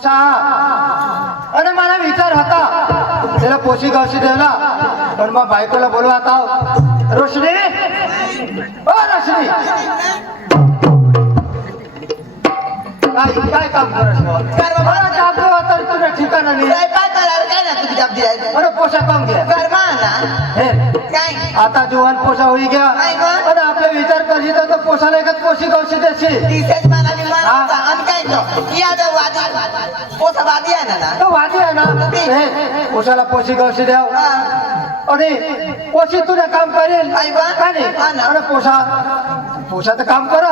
पोसा अरे मला विचार होता त्याला पोशी गावशी द्यायला पण मग बायकोला बोलवा आता रोशनी ओ रोशनी काय काम करत तुझ्या ठिकाणा नाही अरे पोषा काम घ्या आता जीवन पोषा होई गया अरे आपले विचार करशी तर पोषाला एक पोशी गावशी द्यायची वादी आहे ना पोषाला पोशी गावशी द्याव आणि पोशी तुझं काम करेल काय नाही अरे पोषाचं काम कर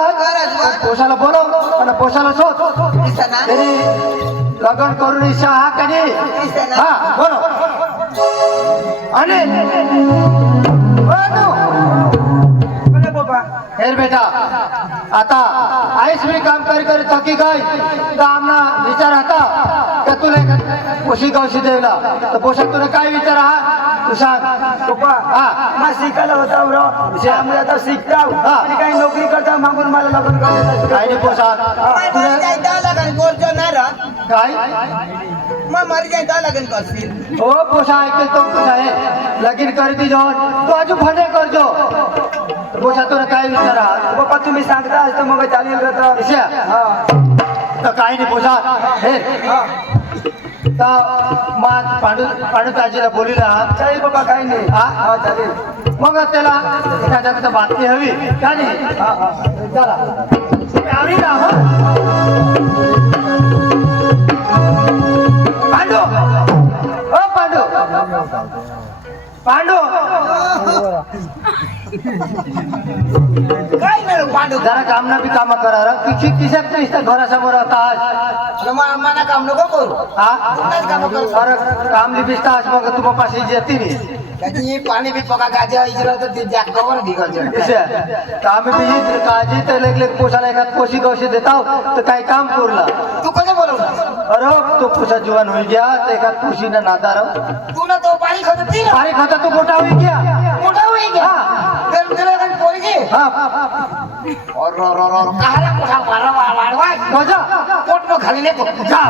पोषाला बोलव आणि पोषाला शोध तरी लग्न करून इच्छा हा कधी हा बोलो आणि हेर बेटा आता आईस मी काम कर थकी गई तर आमना विचार आता का तुला पोशी गावशी द्यायला तर पोषात तुला काय विचार हा तू सांग पप्पा हा शिकायला होता आम्ही आता शिकता आणि काही नोकरी करता मागून मला लग्न करायचं काय नाही पोषा काय मग मरी जायचं लग्न करशील हो पोषा ऐकल तो पोषा आहे लगीन करती जाऊन तू अजून भणे करजो पोषा तुला काय विचार हा पप्पा तुम्ही सांगता तर मग चालेल तर काही नाही पोषा हे पांडू ताजीला बोलिला चालेल पप्पा काही नाही हा चालेल मग त्याला एखाद्या बातमी हवी का नाही चला आम्ही ना पांडू ओ पांडू पांडू काय नाही पांडू जरा काम ना बी काम करा किशात नाही घरासमोर आता मला काम नको करू अरे काम लिपिस्ता मग तुम्हा पाशी येते नाही त्याची पाणी बी पका गाजा इजरा तर ते जाग कवर ढिगायचं काम बी काळजी तर लेख पोषाला एखाद पोशी गवशी देताव तर काही काम करला तू कसं बोलवलं अरे तो पोषा जीवन होई गया तर एखाद पोशीनं नादार तू ना तो पाणी खात होती ना पाणी खाता तो मोठा होई गया मोठा होई गया तर तुला काय पोरगी हा कहाला मोठा वाढवाय मजा पोट न खाली नेतो जा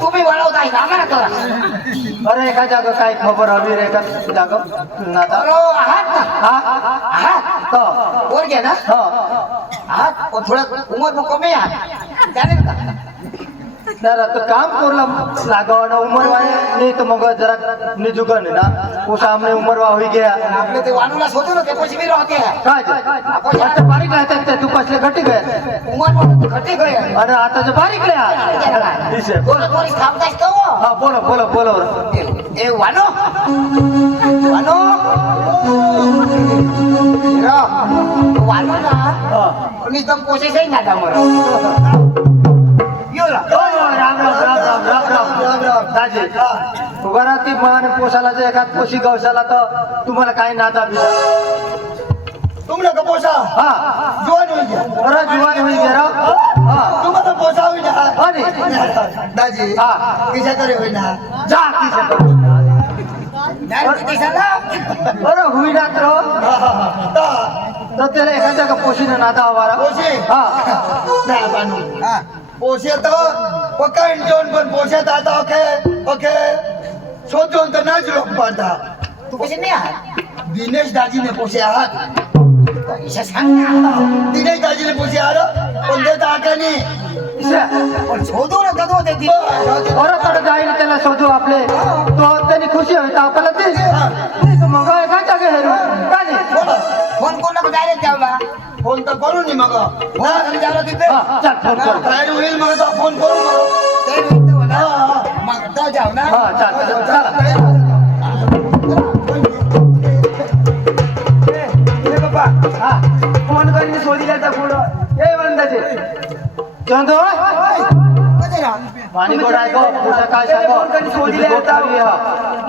तुम्ही वाढवता आम्हाला करा अरे एका जागा काय खबर हवी रे का जागा नादा आहात ना हा तो पोरगी ना हा आहात पण थोडं उमर कमी आहे त्याने का जरा तो काम करला लागवण उमर वाय नाही तर मग जरा निजुगन ना वो सामने उमर वा होई गया आपले ते वाणूला शोधू ना ते पैसे भी राहते काय आता बारीक राहतात ते तू कसले घटी गए उमर घटे गए अरे आता जो बारीक ले दिसे बोल बोल थांबतास तो हा बोलो बोलो बोलो ए वानो वानो रा वानो ना मी तो कोशिश ही ना दामर योला राम राम राम राम राम राम राम राम दाजी उगारा ती मान पोसाला जे एखाद पोशी गवसाला तर तुम्हाला काय नादा बिदा तुमने का पोसा हा जवान हो गया अरे जुवान होई गया हा तुम तो पोसा हुई ना अरे दाजी हा किसा करे हुई ना जा किसे नाही दिसाला अरे हुई ना तर त्याला एखाद्या का पोशीनं नादा हवारा पोशी हा नाही बानू पोसे तो पकड़ जोन पण पोसे आता ओके ओके सोचून तर नाच लोक पडता तू कशी नाही आहात दिनेश दाजी ने पोसे आहात पैसा सांग ना दिनेश दाजी ने पोसे आहात पण देता आका नाही पण शोधू ना कधो देती बरोबर जाईल त्याला शोधू आपले तो त्यांनी खुशी होईल आपल्याला ते मग एका जागे हेरू का नाही फोन कोणाला डायरेक्ट द्यावला फोन तर करू नी मग फोन घरी द्यावला तिथे हा चल फोन कर तयारी होईल मग तो फोन करू मग ते भेटतो ना मग तो जाऊ ना हा चल चल बाबा हा फोन करून शोधी जाता पुढं ए वंदाचे चंदो पाणी गोड आहे पुढचं काय सांगो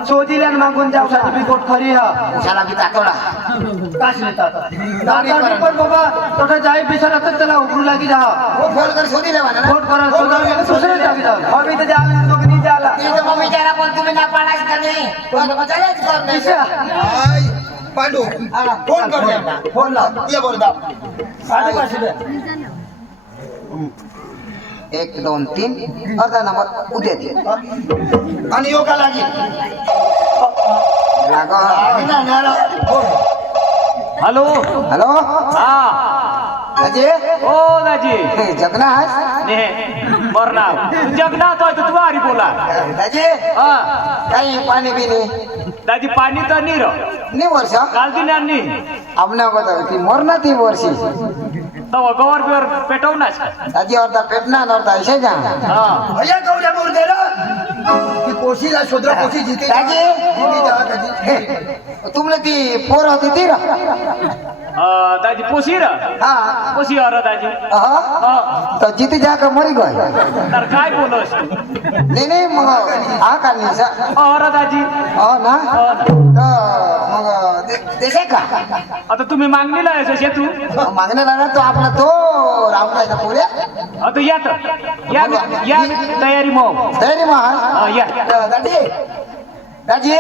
शोधिल्या मागून जाऊ सर्टिफिकेट खरी हा उशाला बी दाखवला काश नेतात पण बाबा तोटा जाई बिचारा तर त्याला उघडू लागी जा फोन कर शोधी लेवा ना फोन करा शोधा दुसरे जागी जा अभी तर जावे तो कधी जाला ते मग विचारा पण तुम्ही ना पाडायचं का नाही पण मजाच कर नाही पांडू फोन कर फोन लाव ये बोल दाब 5:30 1 2 3 अर्धा नंबर उद्या दे आणि योगा लागेल लागो ना नारा हॅलो हॅलो हा दाजी ओ दाजी जगना आहेस ने मरनाव जगन्नाथ होय तू आरी बोला दाजी हा काही पाणी बिनी दाजी पाणी तर नीर नाही वर्ष काल दिन यांनी आमना बघा ती मोरना ती वर्षी तव गवर बिवर पेटवनास दाजी अर्धा पेटना अर्धा ऐसे जा हा भैया गौऱ्या बोल दे ना की कोशीला शोधरा कोशी जीते दाजी तुमने ती पोर होती ती रा दाजी पोसी र हा पोसी अर दाजी हा हा तो जीती जाकर मरी गए तर काय बोलस नाही नाही मग हा का नाही सा अर दाजी हो ना तर मग देखे का आता तुम्ही मागणीला आहे तू मागणे लागला तो आपला तो रामरायचा पुऱ्या आता या या तयारी मग तयारी मग हा, या दादी दाजी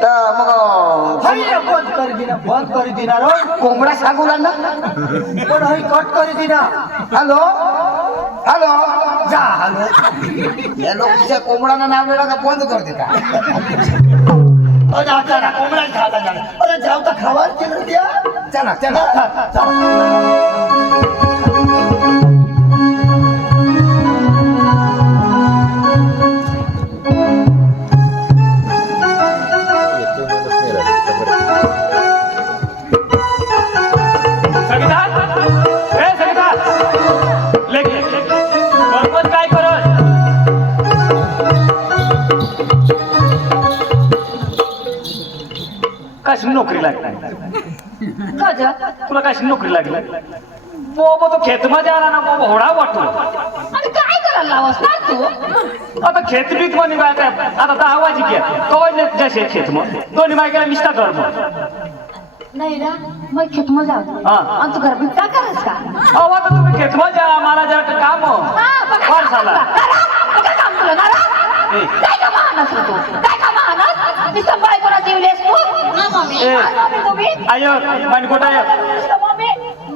तर मग भैया बंद कर दिना रो कोंबडा सांगू लागला पण हई कट कर दिना हॅलो हॅलो जा हॅलो हे लोक तिच्या कोंबडानं नाव लेला का बंद कर देता अरे आता ना कोंबडा खायला जाणार अरे जाऊ तर खावा केलं द्या चला चला सविता ए सविता लेक बरोबर काय करत कशी नोकरी लागली तुला कशी नोकरी लागली बोबो तो खेत मध्ये आला ना बोबो होडा वाटतो काय करायला लावस ना तू आता खेत बीत मध्ये काय काय आता तर आवाज घ्या कवय जसे खेत मग दोन्ही बायकाला मिस्ता कर मग नाही ना मग खेत मग जाऊ हा. आणि तू घर बीत काय करायच का अहो आता तुम्ही खेत मध्ये जा मला जरा काम फार झाला काय काम तुला ना ए. काय का मानस तू काय का मानस मी संभाळ कोणा जीवलेस तू ना मम्मी ए. मम्मी तुम्ही आय पाणी कोटा मम्मी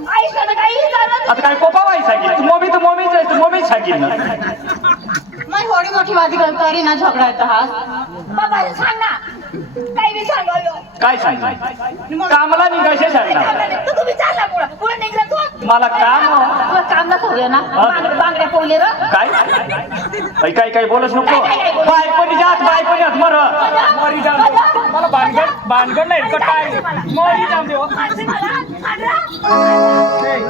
आईस ना काही जाणत आता काय कोपा वाई सांगितलं तू मम्मी तर मम्मीच आहे तू मम्मीच सांगितलं ना मैं थोडी मोठी वादी करतारी ना झगडा येत आहात बाबा सांग ना काही बी सांगायो काय सांगितलं कामाला निघायचे सांगणार तू तुम्ही चालला पुढे पुढे निघला तू मला काम तुला काम नसू दे ना बांगड्या पोवले र काय काय काय बोलच नको बायकोनी जात बायकोनी हात मर मरी जाऊ दे मला भानगड नाही का काय मरी जाऊ दे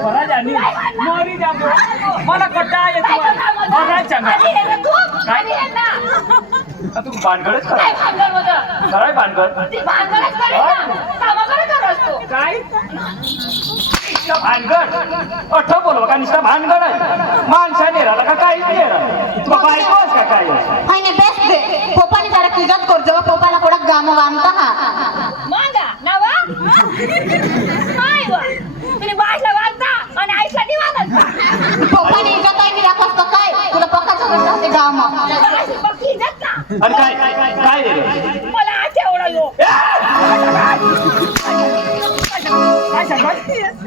मला जाणी मरी जाऊ दे मला कटा येतो काय सांगा तू भानगडच करा कराय भानगड काय भानगड अठ बोलवा का नुसता भानगड आहे माणसाने राहिला का काही नाही राहिला तुला बायकोच का काय आणि बेस्ट दे पोपाने जरा तुझ्यात करतो पोपाला कोणा गाम बांधता हा मांगा नवा नाही वा तुम्ही बाजला वागता आणि आईला दिवानच पोपाने इज्जत आहे मी दाखवतो काय तुला पक्काचं करता ते गाम पक्की इज्जत ना आणि काय काय रे मला आज एवढा यो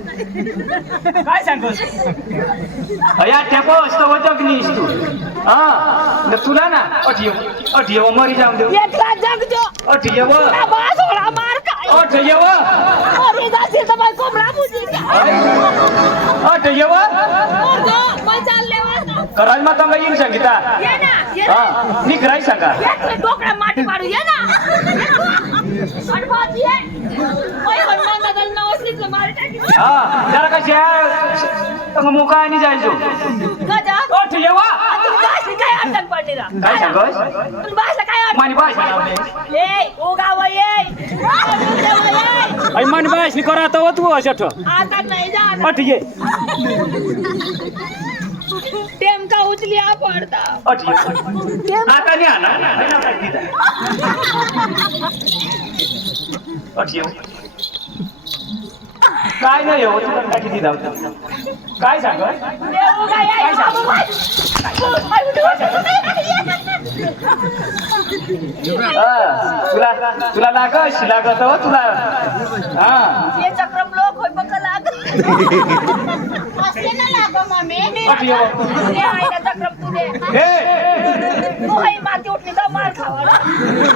काय सांगतोस अया ठेपो असतो वजगनीस तू हा न तुला ना अठियव मरी जाऊन देऊ एकला जगजो अठियव बास ओळा मार काय अठियव अरे दासी तर बाई कोंबडा बुजी अठियव ओगो मग चालले वा कराल माता मग येईन सांगिता ये ना ये हा नी कराय सांगा एक डोकरा माटी मारू ये ना आणि बात ये ओय हनुमान दादा नवसलीच मार टाकी हा जरा कशी आहे मुका आणि जायचो गजा अठियव बाशी काय अडचण पडली रा काय सांगस पण बाशला काय अडचण मानी बाय ए उगाव ये आई मन बायस नि करा तो तू अशठ आता नाही जा अठिये टेम का उचली आ पडता अठिये आता नाही आला अठिये काय नाही हो तुला काय किती धावत काय सांग देऊ काय काय सांग तुला तुला लागस लागत हो तुला हा ये चक्रम लोक होय बघ लाग असले ना लाग मम्मी अटी येव ये आईला चक्रम तुले ए तू आई माती उठली तर मार खावा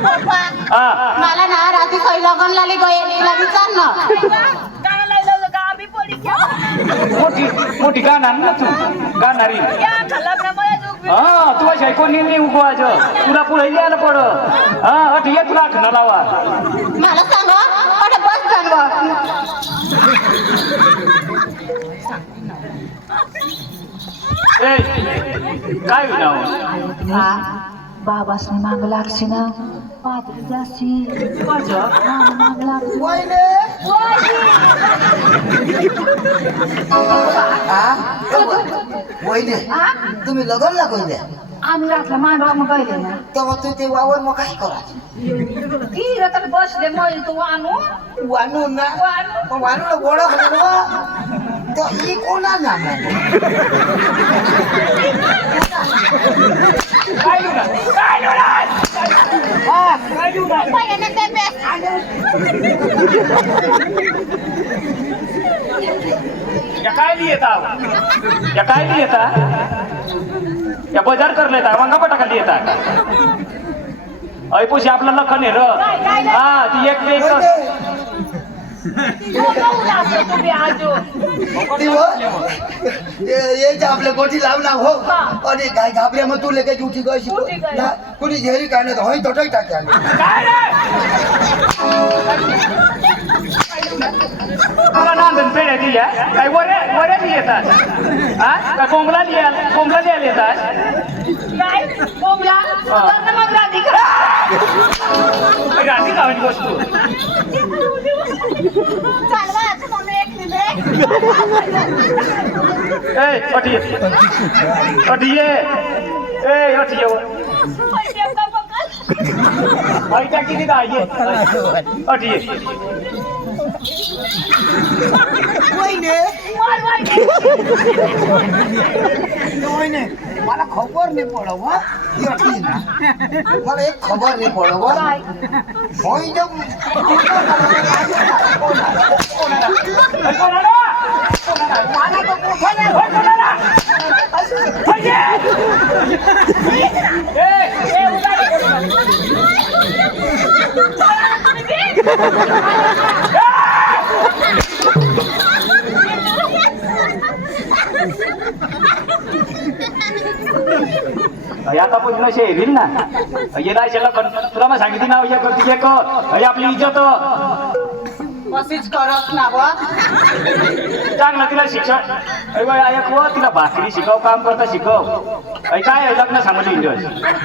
पप्पा हा मला ना रात्री काही लगन लाली बहिणीला विचार ना गाणं लावलं का आम्ही पडी घ्या मोठी गाणार ना तू गाणारी या लग्नामध्ये दुख हा तू अशी ऐकून नाही उगवायच तुला पुढे यायला पड हा अटी ये तुला खणा लावा मला सांग पण बस सांग ए काय नाव बाबासनी माग लागशी ना पातळी जाशी माग लागशी वहिनी तुम्ही लगन लागवले आम्ही रातला मांडवा मग गहिले ना तेव्हा तू ते वावर मग काय करा की रतन बसले मग तू आणू वानू ना वानू गोडा खाणार तो ही कोणा ना काय लुडा काय लुडा काय लुडा पहिल्याने ते बेस या काय लिहिता या काय लिहिता या बाजार करले येतात वांगा पटाखाली येतात ऐपोशी आपलं लखन आहे र हा ती एक ते एक तुम्ही आजो ये आपल्या गोटी लावला हो आणि काय घाबऱ्या मग तू लेके उठी गई ना कुणी झेरी काय नाही होई तोटही टाक्या काय रे मला नांदन पेढ्या दिल्या काय वऱ्या येतात हा काय कोंबला द्यायला येतात काय बोमला तर मग राधी का रात्री खावायची वस्तू चालवा आता मम्मी एक मिनिट ए अटी ये ए अटी ये पैसे का पकड ऐका किती काय ये अटी ये वहिनी मला खबर नाही पडव ना मला एक खबर नाही पडव आता पण तुला येईल ना ये नाही शेला पण तुला मग सांगितली ना एक आपली इज्जत अशीच करत ना बा चांगलं तिला शिक्षण तिला भाकरी शिकव काम करता शिकव काय लग्न सांगली इंजॉय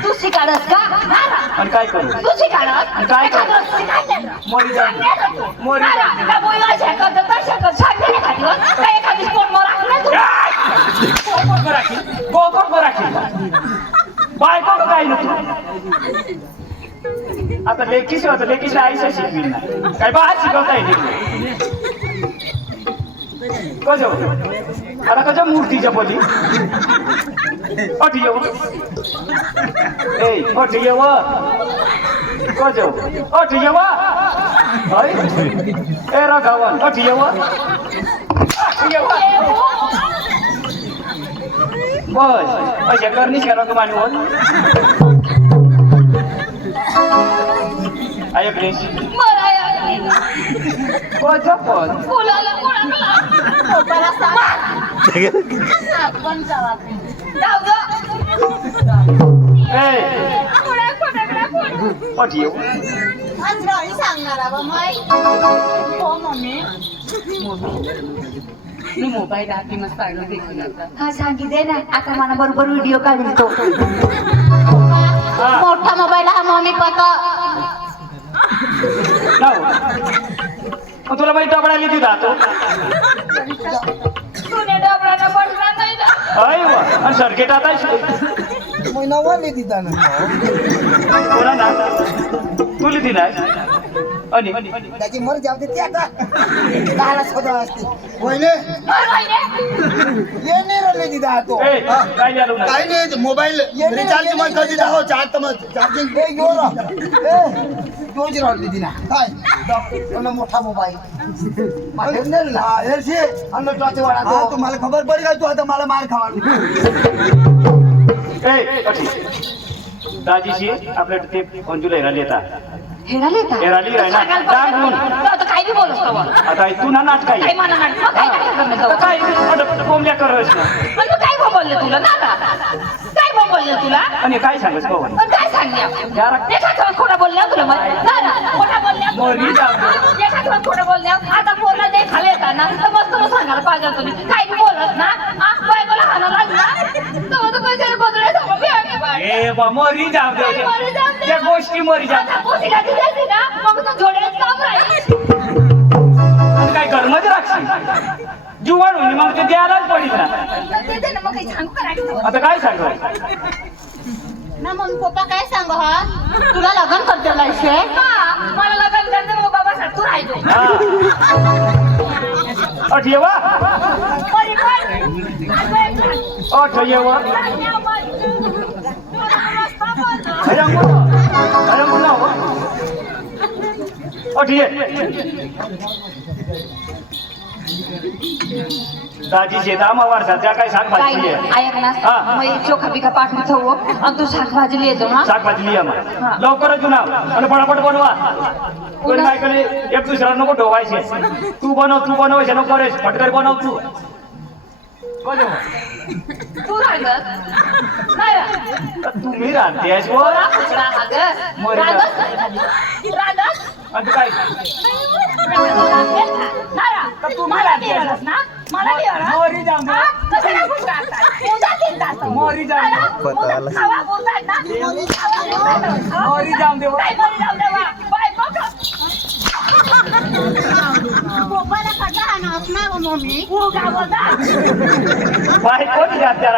तू शिकाडस का आणि काय करू तू शिकाडस आणि काय करू मोरी जा मोरी जा का बोलवा शकत तर शकत सांगते एखादी काय एखादी स्पोर्ट मारा गोबर मराठी बायको काय नको आता लेकीच होतं लेकीच्या आईच्या शिकवी ना काय बा शिकवता येते कजो आता कजो मूर्तीच्या बोली अटी येव ए अटी येव कजो अटी येव ए रघावन अटी येव बस अशा करणी करा मानवत आय प्लीज कोणचं पण बोलायला कोणाला पोटाला सांग पण जावा जाऊ गं ए अटी येव अंजली सांगणार बा माई हो मम्मी मी मोबाईल हाती मस्त पाहिलं देखील हा सांगितले ना आता मला बरोबर व्हिडिओ काढून तो मोठा मोबाईल हा मम्मी पता तुला माहिती डबडा किती जातो तुने डबडाला पडला नाही ना अय आणि सर्किट आता महिना वाले तिथं कोणा ना तुला दिलाय आणि त्याची मर जाऊ दे ती आता दहाला स्वतः असते वहिने ये नाही रडले तिथं तो ए, काय लिहिलं ना काही नाही मोबाईल रिचार्ज मग कधी दाहो चार्ज मग चार्जिंग तोच रडली तिला काय डॉक्टर मोठा मोबाईल तुम्हाला खबर पडी का तू आता मला मार खावा ए अशी दाजीशी आपल्या ते अंजुला हेराली येतात हेराले का हेराली आहे ना डांगून आता काय बी बोलत का आता तू ना नाच काय काय म्हणा नाटक काय करणार जाऊ काय कोंबड्या करस ना पण तू काय बोलले तुला ना काय बोलले तुला आणि काय सांगस पवन पण काय सांगले यार एखाद खोटं बोलल्या तुला मग खोटं बोलल्या मोरी जाऊ एखाद खोटं बोलल्या आता पोरला ते खाली येतात ना तर मस्त तुला सांगायला पाहिजे तुम्ही काय बी बोलत ना बायकोला हाना लागला तेव्हा तर पैसे बदलाय ए बा मोरी जाऊ दे त्या गोष्टी मोरी जाऊ मग तू जोड्यात काम राहील आणि काय कर्मच राखशी जुवान होईल मग ते द्यायलाच पडिल ना ते ना मग काही सांगू करायचं आता काय सांगू ना मग पप्पा काय सांगू हा तुला लग्न करते लायशे मला लग्न करते मग बाबा तू राहायचो ठेवा ठेवा दाजी शेता वर्षाच्या काय शाकभाजी ऐक ना मग चोखा बिखा पाठवून ठेवू आणि तू शाकभाजी लिहितो ना शाकभाजी लिहा मग लवकरच ना आणि पटापट बनवा कोणी काय करे एक दुसऱ्या नको ढोवायचे तू बनवायचे नको रे पटकन बनव तू तू राहत तुम्ही राहतेस काय तू मला ना मला मोरी जाऊ दे. मोरी जाऊ दे. मोरी जाऊ दे. बाय कोण जात्या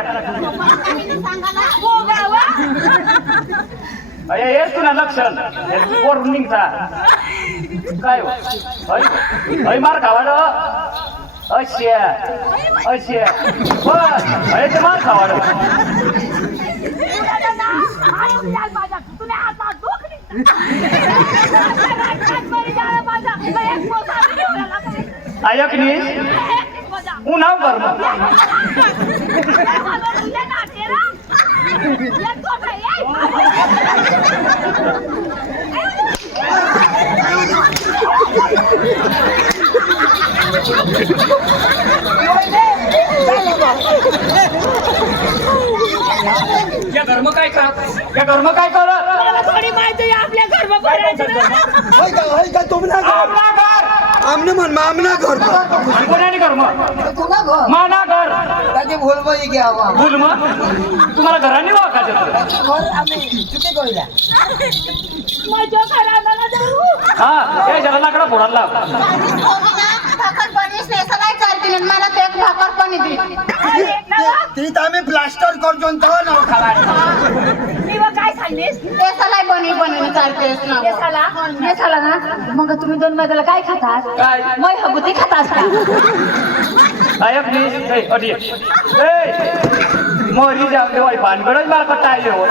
अरे हेच तुला लक्षण वरून निघता काय हो मार खावाडो अश्या बस अरे ते मार खावाडो ऐक नी उन्हाव कर या धर्म काय कर थोडी माहिती आपल्या घरम का तुम ना आमने मन मामना घर कोणाने कर्म माना घर त्याची भूल बजी घ्यावा भूल मग तुम्हाला घराने वाकायचं आम्ही चुकी करूया माझ्या घराला जाऊ हा त्या जरा लाकडा फोडायला लाव भाकर पाणी स्पेशल करतील मला ते एक भाकर पाणी दे ती तर आम्ही प्लास्टर करतो तो ना खावा मी काय सांगलीस स्पेशल बनी चालतेस ना स्पेशल ना मग तुम्ही दोन मैदाला काय खातात काय मै हबुती खातात का ऐक नी अडी मोरी जाऊ दे वाई पानगडच मला कट्टा आहे हो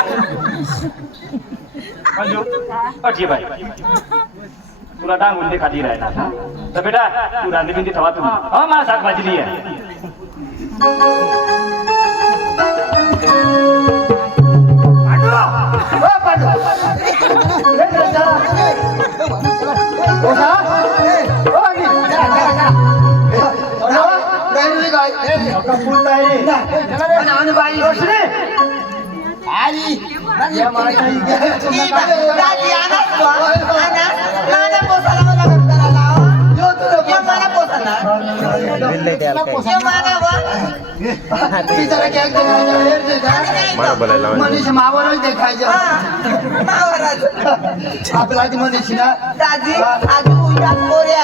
अंजू अठी बाई तुला डांगून दे खाली राहिला तर बेटा तू रांधी बिंदी ठेवा तुम्ही हा मला शाकभाजी लिही बिचारा केक देखायचा हेर देखायचा मनीष मावरच देखायचं आपला ती मनीष ना दाजी आजू उद्या पोऱ्या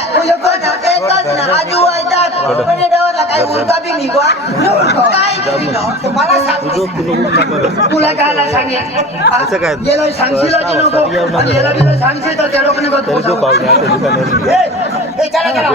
एकच ना आजू वैतात पण डवरला काही उलटा बी निघवा काय तुम्हाला सांगते तुला कायला सांगेल गेला सांगशील नको आणि याला बिला सांगशील तर त्या लोकांनी बघ चला चला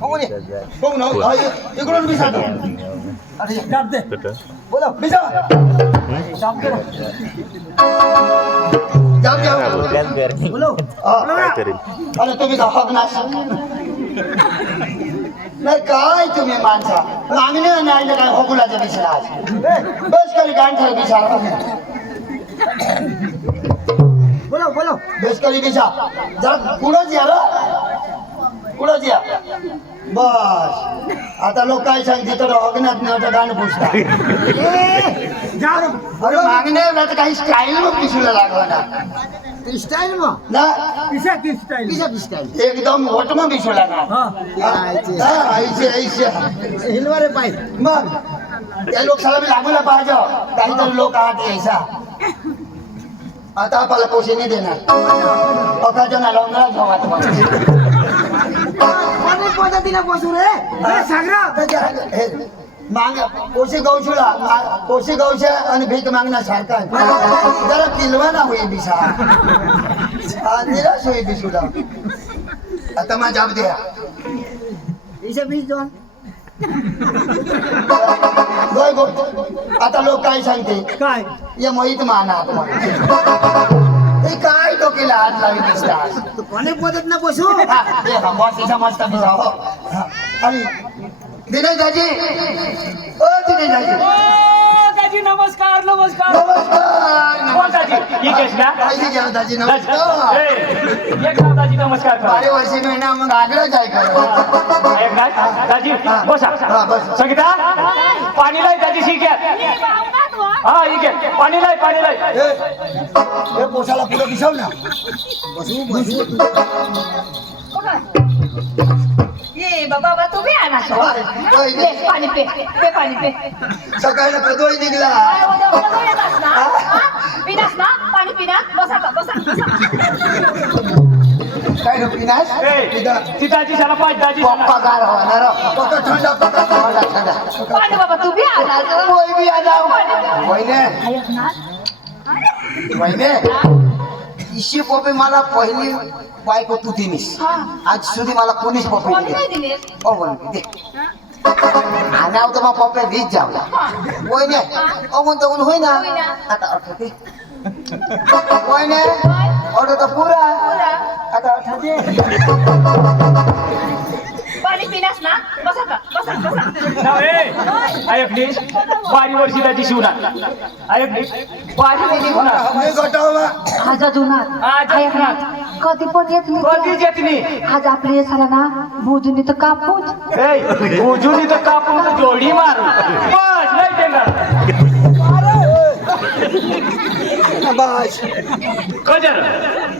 बाहेर इकडून बिसा बोला बिसा बोलो अरे तुम्ही का हक ना नाही काय तुम्ही माणसा मागणे नाही काय हकुलाचा बिसरा बस करी गांठ बिसारा बोलो बोलो बस करी बिसा जरा पुढंच या पुढंच या बस आता लोक काय सांगते तर अग्नात नाही गाणं पुसतात अरे मागणे तर काही स्टाईल मग पिशूला लागवा ना स्टाईल मग ना स्टाईल एकदम वटम पिशूला ना आईचे हिलवारे पाय मग त्या लोकशाला बी लागूला पाहिजे काहीतरी लोक आहात यायचा आता आपल्याला पैसे नाही देणार अकाजना लवंगला घेऊ तुम्हाला पद्धतीने बसू रे सांग माग पोशी गौशुला पोशी गौश आणि भीक मागण्यासारखा जरा किलवाना होई बिसा निराश होई बिसूला आता माझ्या जाब द्या बीस दोन गोय गो आता लोक काय सांगते काय या मोहित माना ते काय डोकेला हात लावी दिसतात तू कोणी पद्धत ना बसू बॉस मस्त बिसा हो आणि दिनेश दाजी ओ दिनेश दाजी दाजी नमस्कार नमस्कार नमस्कार कोण दाजी ही केस का दाजी घ्या दाजी नमस्कार एक नाव दाजी नमस्कार करा. बारे वर्षी महिना मग आग्रह आहे का एक काय दाजी बसा हा, बस. संगीता पाणी लाई दाजी शिक्या हा ठीक आहे पाणी लाई हे पोसाला पुढे बिसव ना ये बाबा तू भी आना छो ले पाणी पे पे पाणी पे सकाळी कधोई निघला काय उद्या उद्या येतास ना पिनास ना पाणी पिना बसा का बसा काय रे पिनास ती दाजी शाला पाच दाजी पप्पा गार होणार पक्का थंडा पक्का थंडा थंडा पाणी बाबा तू बी आला कोई भी आ जाओ वहिने वहिने इशी पप्पी मला पहिली बायको तू दिलीस आज सुधी मला कोणीच पप्पी कोणी नाही दिली दिले ओ बोल दे आणि आता मग पप्पी वीज जावला वहिने ओ म्हणतो म्हणून होय ना आता आठवते वहिने ऑर्डर तर पुरा आता आठवते पाणी पिण्यास ना बसा का बसा ऐकलीस बारी वर्षी दाजी शिवणार ऐकलीस बारी वर्षी शिवणार मी गटावा आज जुना आज ऐकणार कधी पण येत कधीच येत नाही आज आपली हे झाला ना भोजून तर कापूच उजून इथं कापून तर जोडी मारू बस नाही देणार बस कजर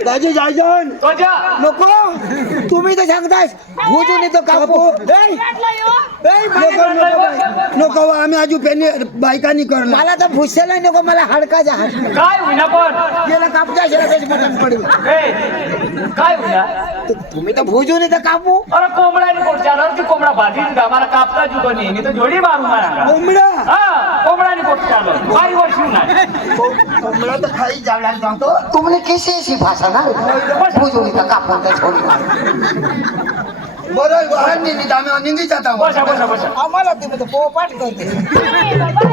दाजी जायजन कजा नको तुम्ही तर सांगतास भुजून येतो कापू नको आम्ही आजू पेनी बायकांनी करला मला तर भुसेला नको मला हडका जा काय होईना पण गेला कापता मटण पडेल काय होईना तुम्ही तर भुजून येतं कापू अरे कोंबड्याने कोण चालवर ती कोंबडा भाजीन का मला कापता जुतो नाही तर जोडी मारू मारा कोंबडा हा कोंबड्याने कोण चालवर बारी वर्षी नाही कोंबडा तर खाई जावला सांगतो तुमने कैसे ऐसी भाषा ना भोजोनी का कापून का छोड़ी मार बरं वाहन नाही आम्ही निघी जाता बसा बसा बसा आम्हाला ते म्हणजे पोपाट करते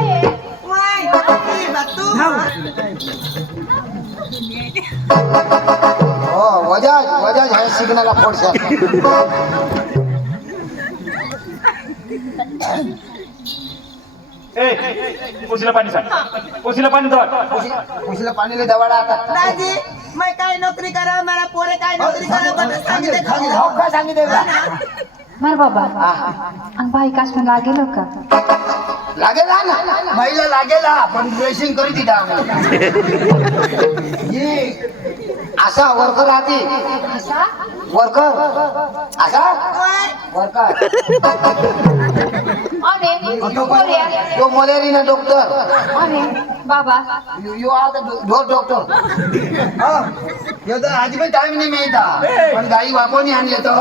हो वजाज वजाज है सिग्नल फोड़सा पुसलं पाणी सांग पुसलं पाणी धर उसने पानी ले दवाड़ा आता दादी मैं काय नौकरी करा मेरा पोरे काय नौकरी करा पण सांगितले हो का सांगितले का मार बाबा आणि बाई काश्मीर लागेल का लागेल ना महिला लागेला पण ड्रेसिंग करी दिला असा वर्कर आधी वर्कर असा वर्कर आणि बोलूया. तो मलेरी ना डॉक्टर आणि बाबा यू आर द डॉक्टर आज भी टाइम नहीं मिळता पण गाई वापरणी आणले तो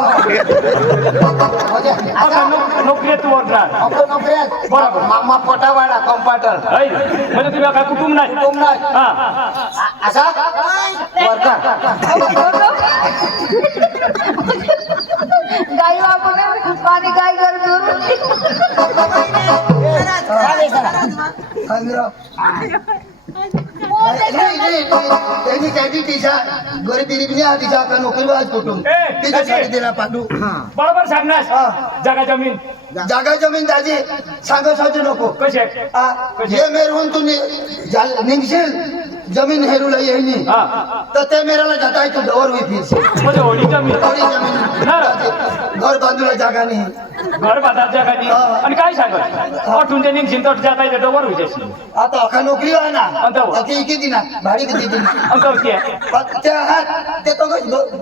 नोकरी तू वरणार आपण नोकऱ्यात बरोबर. मामा पोटावाडा कॉम्पाउंडर म्हणजे तुम्ही काय कुटुंब नाही कुटुंब नाही. हा असा वर्कर गाई वापरून पाणी गाय घर दूर त्यांनी कॅटी तिच्या गरिबी तिच्या का नोकरी कुटुंब तिच्यासाठी दिला पाठवू बरोबर सांगणार जागा जमीन जागा जमीन दाजी सांगायचं नको कशी हे मेरहून तू निघशील जमीन हेरूला येईनी हा तर त्या मेराला जाता तू डोर होई फिरशील म्हणजे होडी जमीन थोडी जमीन घर बांधूला जागा नाही घर बांधायचं जागा नाही आणि काय सांगत अठून ते निघशील तर जाता येते डोवर होईल आता अखा नोकरी आहे ना आता हो. अखी किती ना भाडी किती दिली अंकल ते त्या हात ते तो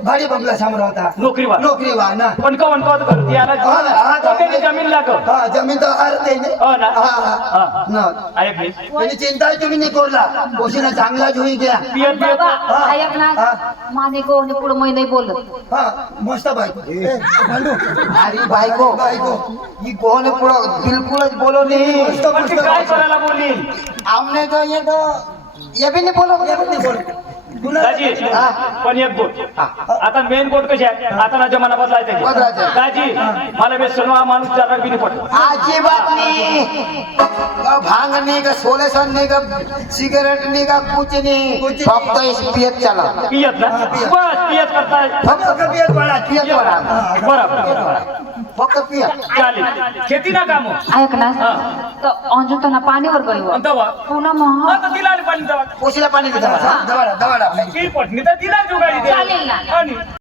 भाडी बंगला समोर होता नोकरीवाला. नोकरीवा ना पण कवन कवत करते हा, हा, याला जमीन लागत हा जमीन तर हार ते हो ना हा ना ऐकली त्याची चिंता तुम्ही नाही करला गोशीला चांगला जोई घ्या पियत पियत बाबा ऐक ना माने को पुढे मै नाही बोलत हा मस्त बायको भांडू अरे बायको बायको ही कोण पुढं बिलकुलच बोलो नाही मस्त पण ती मस्त काय करायला बोलली आमने तो ये भी नहीं बोलो दाजी पण एक गोट आता मेन गोट कशी आहे आता ना जमाना बदलायचा बदलायचा. आहे. दाजी मला बेसन माणूस चालणार बी नाही पडत अजिबात नाही का भांग नाही का सोलेसन नाही का सिगरेट नाही का कुछ नाही फक्त पियत चला पियत ना बस पियत करताय फक्त कपियत वाला पियत वाला बरोबर फक्त पियत चालेल खेती ना काम ऐक ना तर अंजू तो ना पाणीवर गयो दवा पुन्हा महा आता तिला आली पाणी दवा कोशीला पाणी देता दवाडा दवाडा की पटणी तर तिला जुगाडी चालेल ना. आणि